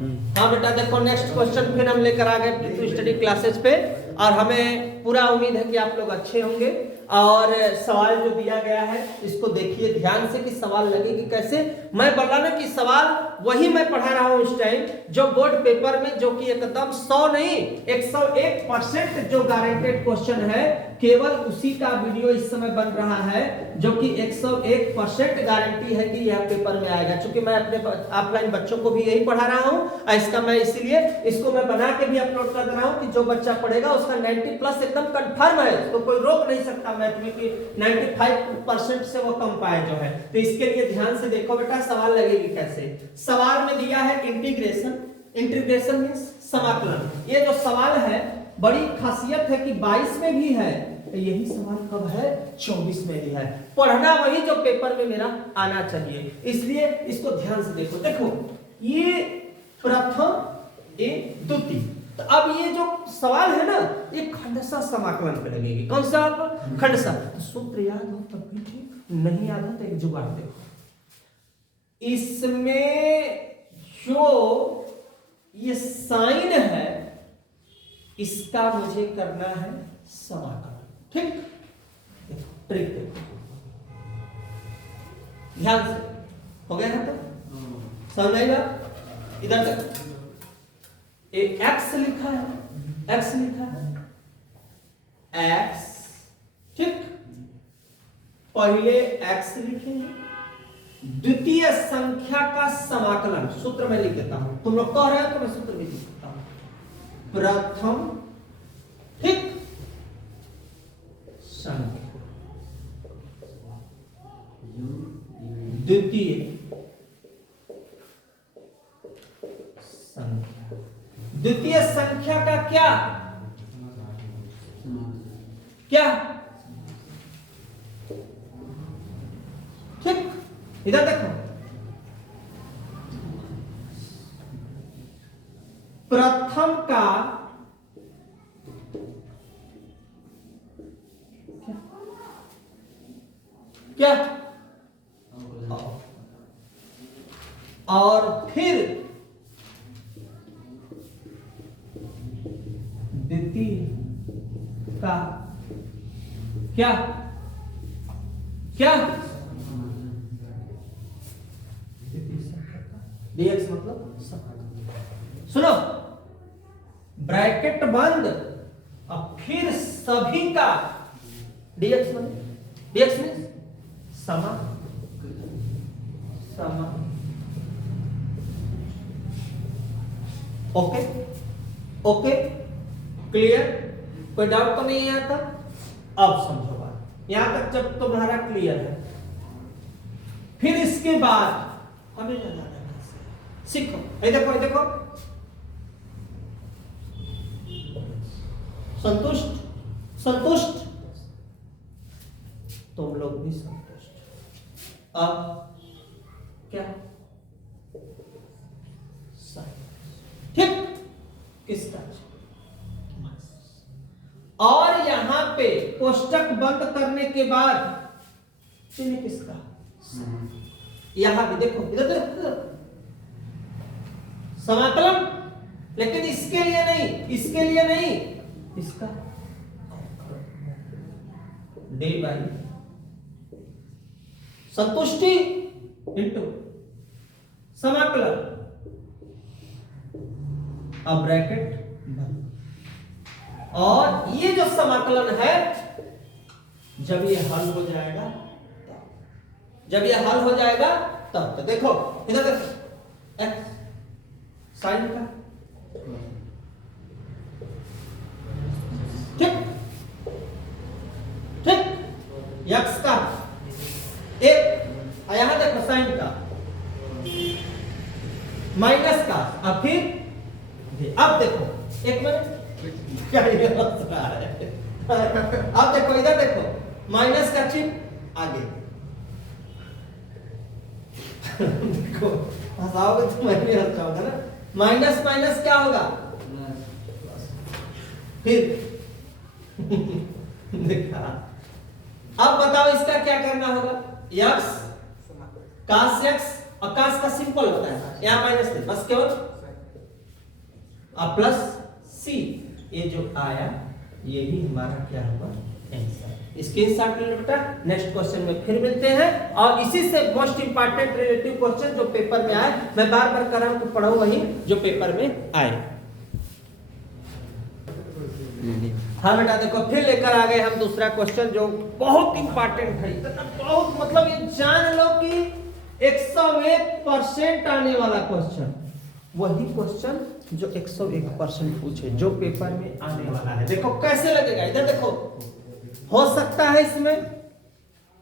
हाँ बेटा देखो नेक्स्ट क्वेश्चन फिर हम लेकर आ गए टू स्टडी क्लासेस पे, और हमें पूरा उम्मीद है कि आप लोग अच्छे होंगे। और सवाल जो दिया गया है इसको देखिए ध्यान से कि सवाल लगेगी कैसे। मैं बोला ना कि सवाल वही मैं पढ़ा रहा हूं इस टाइम जो बोर्ड पेपर में, जो कि एकदम 100 नहीं 101% जो गारंटेड क्वेश्चन है, केवल उसी का वीडियो इस समय बन रहा है, जो कि 101% गारंटी है कि यह पेपर में आएगा। क्योंकि मैं अपने ऑफलाइन बच्चों को भी यही पढ़ा रहा हूं, इसका मैं इसलिए इसको मैं बना के भी अपलोड कर रहा हूं कि जो बच्चा पढ़ेगा उसका 90+ एकदम कंफर्म है, तो कोई रोक नहीं सकता मैथ में कि 95% से वो कम पाए जो है। तो इसके लिए ध्यान से देखो बेटा सवाल लगेगी कैसे। सवाल में दिया है इंटीग्रेशन, इंटीग्रेशन मींस समाकलन। ये जो सवाल है बड़ी खासियत है कि 22 में भी है, यही सवाल कब है 24 में भी है। पढ़ना वही जो पेपर में मेरा आना चाहिए, इसलिए इसको ध्यान से देखो। देखो ये प्रथम ये द्वितीय, तो अब ये जो सवाल है ना ये खंडशः समाकलन पे लगेगी। कौन सा खंडशः? तो सूत्र याद हो तब भी ठीक, नहीं याद हो तो एक जुगाड़ देखो। इसमें जो ये साइन है इसका मुझे करना है समाकलन, ठीक? देखो ट्रिक देखो ध्यान से, हो गया ना? तो समझ आएगा इधर तक। एक्स लिखा है, एक्स लिखा है, एक्स, ठीक? पहले एक्स लिखेंगे, द्वितीय संख्या का समाकलन सूत्र में लिख देता हूं। तुम लोग कह रहे हो तो मैं सूत्र भी लिख देता हूं। प्रथम, ठीक, संख्या, द्वितीय संख्या, द्वितीय संख्या का क्या क्या, ठीक? इधर देखो, प्रथम का क्या और फिर द्वितीय का क्या क्या, dx मतलब समाकलन। सुनो, ब्रैकेट बंद और फिर सभी का dx मतलब dx मींस समा समा। Okay okay clear? कोई डाउट तो नहीं आता? अब समझो बात, यहां तक जब तुम्हारा क्लियर है, फिर इसके बाद हमें लगाना सीखो। ये देखो, ये देखो, संतुष्ट संतुष्ट, तुम लोग भी संतुष्ट। अब क्या ठीक किसका? और यहां पे कोष्टक बंद करने के बाद चिन्ह किसका? यहां भी देखो, इधर देखो, समाकलन, लेकिन इसके लिए नहीं, इसके लिए नहीं, इसका डी बाई संतुष्टि इंटू समाकलन, अब ब्रैकेट बंद। और ये जो समाकलन है जब ये हल हो जाएगा तब, जब ये हल हो जाएगा तब। तो देखो इधर देखो, एक्स साइन का, ठीक ठीक, एक्स का एक, यहां देखो साइन का, माइनस का, अब फिर अब देखो एक मिनट क्या ये रहा है। अब देखो इधर देखो, माइनस का चिन्ह आगे। देखो हंसाओगे तो मैं भी हंस जाऊंगा ना। माइनस माइनस क्या होगा? फिर देखा। अब बताओ इसका क्या करना होगा? यक्स कास यक्स, और कास का सिंपल होता है, यहां माइनस नहीं, बस केवल और प्लस सी, ये जो आया यही हमारा क्या होगा आंसर। स्क्रीनशॉट ले लो बेटा। नेक्स्ट क्वेश्चन में फिर मिलते हैं और इसी से मोस्ट इंपॉर्टेंट रिलेटिव क्वेश्चन जो पेपर में आए, मैं बार बार कर रहा हूं, पढ़ो वही जो पेपर में आए। हाँ बेटा देखो फिर लेकर आ गए हम दूसरा क्वेश्चन जो बहुत इंपॉर्टेंट है, इतना बहुत मतलब ये जान लो कि 101% आने वाला क्वेश्चन, वही क्वेश्चन जो 101% पूछे जो पेपर में आने वाला है। देखो कैसे लगेगा, इधर देखो। हो सकता है इसमें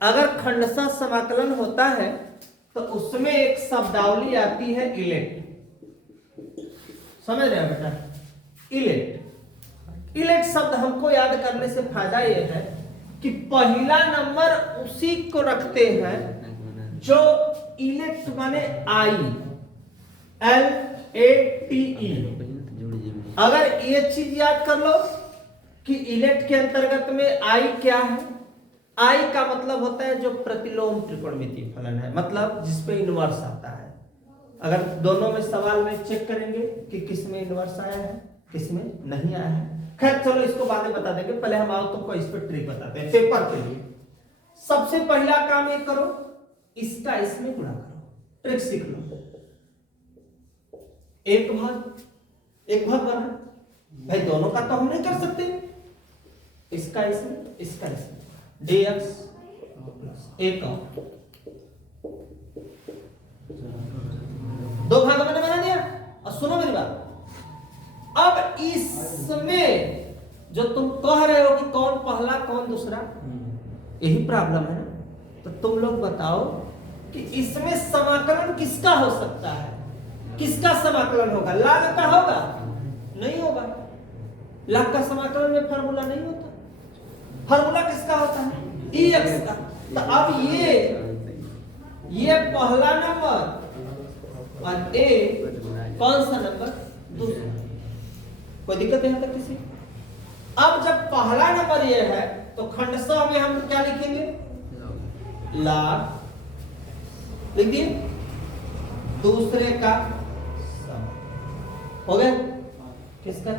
अगर खंडशः समाकलन होता है तो उसमें एक शब्दावली आती है इलेक्ट, समझ रहे हो बेटा? इलेक्ट शब्द हमको याद करने से फायदा यह है कि पहला नंबर उसी को रखते हैं जो इलेक्ट माने आई, LATE। अगर ये चीज याद कर लो कि इलेक्ट के अंतर्गत में आई क्या है, आई का मतलब होता है जो प्रतिलोम त्रिकोणमितीय फलन है, मतलब जिसपे इनवर्स आता है। अगर दोनों में सवाल में चेक करेंगे कि किस में इनवर्स आया है किस में नहीं आया है, खैर चलो इसको बाद में बता देंगे, पहले हम आओ तुमको इस पर ट्रिक बताते हैं पेपर के लिए। सबसे पहला काम ये करो, इसका इसमें गुणा करो, ट्रिक सीख लो। एक भाग बना भाई, दोनों का तो हम नहीं कर सकते, इसका इसमें dx एक दो भाग मैंने बना दिया। और सुनो मेरी बात, अब इसमें जो तुम कह रहे हो कि कौन पहला कौन दूसरा, यही प्रॉब्लम है ना। तो तुम लोग बताओ कि इसमें समाकलन किसका हो सकता है, किसका समाकलन होगा? लाग का होगा? नहीं होगा। लाग का समाकलन में फार्मूला नहीं होता, फार्मूला किसका होता है? ex का। तो अब ये पहला नंबर और ए कौन सा नंबर? दूसरा। कोई दिक्कत है तक किसी? अब जब पहला नंबर ये है तो खंडशः में हम क्या लिखेंगे? लाग लिख दिए, दूसरे का सम हो गया। किसका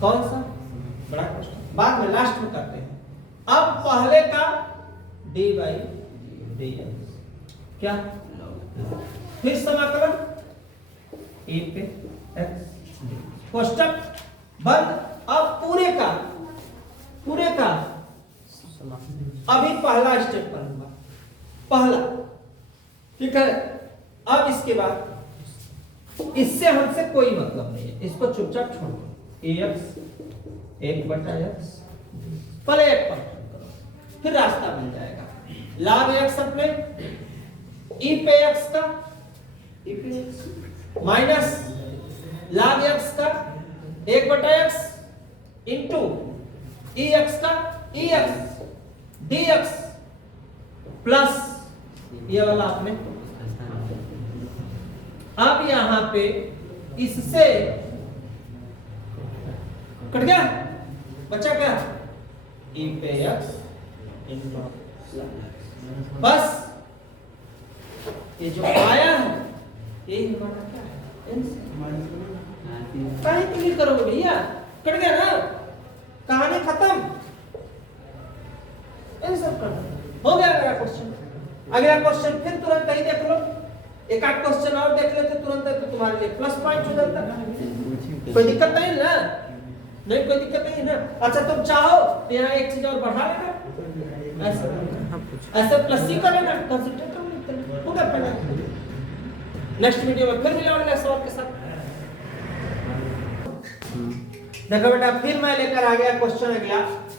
कौन सा? बड़ा क्वेश्चन बाद में लास्ट में करते हैं। अब पहले का d/dx क्या, फिर समाकलन a पे x कोष्टक बंद। अब पूरे का अभी पहला स्टेप पर होगा, पहला, ठीक है। अब इसके बाद इससे हमसे कोई मतलब नहीं है, इसको चुपचाप छोड़ दो। ax 1/x पहले एक पर करो, फिर रास्ता मिल जाएगा। log x अपने e पे x का e पे x माइनस log x का 1/x इंटू ex का ex dx प्लस ये वाला आपने। अब यहां पे इससे कट गया, बचा क्या? e पे x बस ये जो आया है यही हमारा क्या है? कहीं क्लिक करोगे भैया, कट गया ना, कहानी खत्म। सब कर हो गया मेरा क्वेश्चन। अगला क्वेश्चन फिर तुरंत ही देख लो, एक आध क्वेश्चन और देख लेते तुरंत, तो तुम्हारे लिए प्लस पॉइंट हो जाता। कोई दिक्कत नहीं ना? नहीं कोई दिक्कत नहीं ना? अच्छा तुम चाहो तो यहाँ एक चीज और बढ़ा लेना, ऐसे प्लस सी कर लेना, कंसीडर कर लेना, हो गया पहला। नेक्स्ट वीडियो में फिर मिलेंगे अगले सवाल के साथ। देखो बेटा फिर मैं लेकर आ गया क्वेश्चन अगला,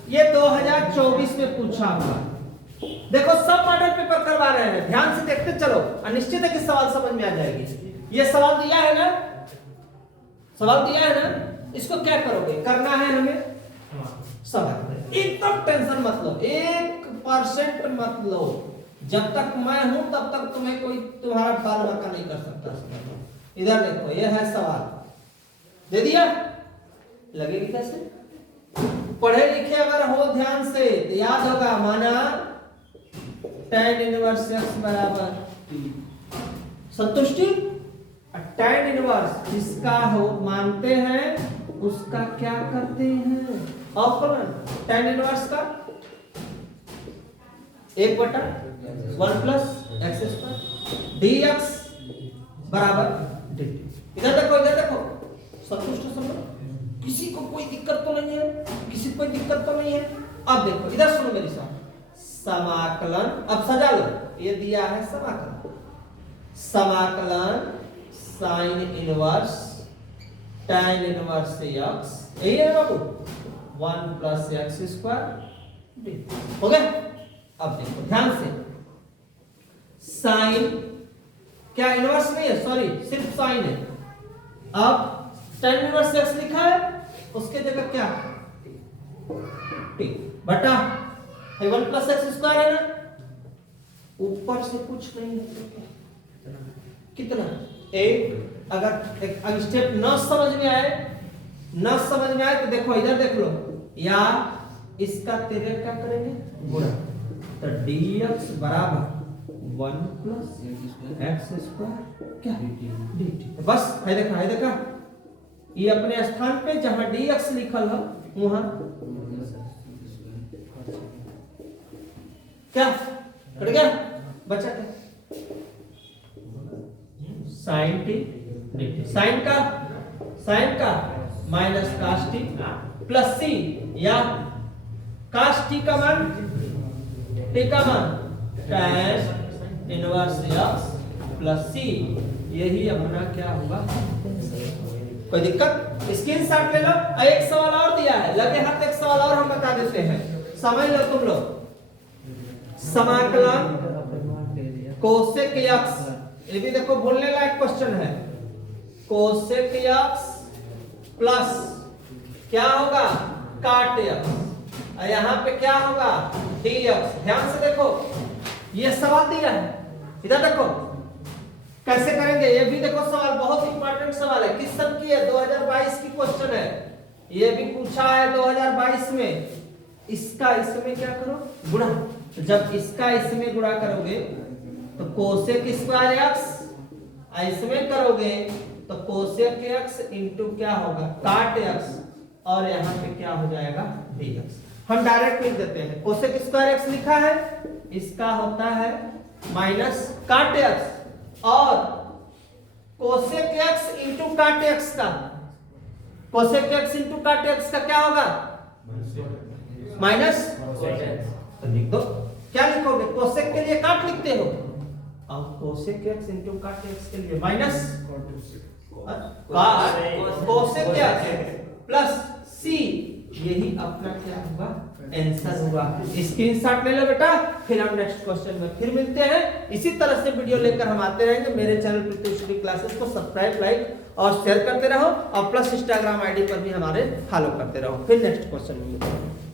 ये 2024 में पूछा हुआ। देखो सब मॉडल पेपर करवा रहे हैं, ध्यान से देखते चलो, अनिश्चित है कि सवाल समझ में आ जाएगी। ये सवाल दिया है ना, सवाल दिया है ना, इसको क्या करोगे? करना है हमें सब, एकदम टेंशन मत लो, 1% मत लो। जब तक मैं हूं तब तक तुम्हें कोई तुम्हारा बाल बांका नहीं कर सकता। इधर देखो, ये है सवाल, दे दिया, लगेगी कैसे? पढ़े लिखे अगर हो ध्यान से तो याद होगा, माना tan इनवर्स x बराबर संतुष्टि tan इनवर्स जिसका हो मानते हैं उसका क्या करते हैं अवकलन। tan इनवर्स का 1/1 प्लस एक्स स्क्वायर dx बराबर dt। इधर देखो संतुष्ट हो सब लोग? किसी को कोई दिक्कत तो नहीं है? किसी को कोई दिक्कत तो नहीं है? अब देखो इधर सुनो मेरी साथ, समाकलन अब सजा लो, ये दिया है समाकलन साइन इनवर्स tan इनवर्स से x, यही है बाबू 1 प्लस एक्स स्क्वायर डी। हो गया? अब देखो ध्यान से, साइन क्या इनवर्स नहीं है, सॉरी सिर्फ साइन है। अब tan इनवर्स x लिखा है, उसके जगह क्या टी बटा 1 प्लस एक्स स्क्वायर है ना, ऊपर से कुछ नहीं है, कितना 1। अगर एक स्टेप न समझ में आए तो देखो इधर देख लो, या इसका तेरे क्या करेंगे गुणा, तो dx बराबर 1 प्लस एक्स स्क्वायर क्या dt। बस है देखा ये अपने स्थान पे जहां dx लिखल है वहां क्या कट गया बचा क्या साइन टी dt। साइन का माइनस कास टी प्लस सी, या कास टी का मान टी का मान tan इनवर्स x प्लस सी, यही अपना क्या होगा। कोई दिक्कत? स्क्रीनशॉट ले लो। एक सवाल और दिया है, लगे हाथ एक सवाल और हम बता देते हैं, समझ लो तुम लोग। समाकलन कोसेक x, ये भी देखो बोलने लायक क्वेश्चन है, कोसेक x प्लस क्या होगा काट x, और यहाँ पे क्या होगा dx। ध्यान से देखो ये सवाल दिया है, इधर देखो कैसे करेंगे, ये भी देखो सवाल बहुत इंपॉर्टेंट सवाल है। किस सन की है 2022 की क्वेश्चन है, ये भी पूछा है 2022 में। इसका इसमें क्या करो गुणा, जब इसका इसमें गुणा करोगे तो कोसेक स्क्वायर x, इसमें करोगे तो कोसेक x इंटू क्या होगा काट x, और यहाँ पे क्या हो जाएगा dx। हम डायरेक्ट लिख देते हैं, कोसेक स्क्वायर x लिखा है, इसका होता है माइनस काट x, और कोसेक x इंटू काट x का, कोसेक x इंटू काट x का क्या होगा माइनस। तो लिख दो, क्या लिखोगे कोसेक के लिए काट लिखते हो, और कोसेक x इंटू काट x के लिए minus cosec x plus c, यही अपना क्या होगा आंसर होगा। स्क्रीनशॉट ले लो बेटा, फिर हम नेक्स्ट क्वेश्चन में फिर मिलते हैं। इसी तरह से वीडियो लेकर हम आते रहेंगे। मेरे चैनल प्रीति स्टडी क्लासेस को सब्सक्राइब, लाइक और शेयर करते रहो, और प्लस इंस्टाग्राम आईडी पर भी हमारे फॉलो करते रहो। फिर नेक्स्ट क्वेश्चन में मिलते हैं।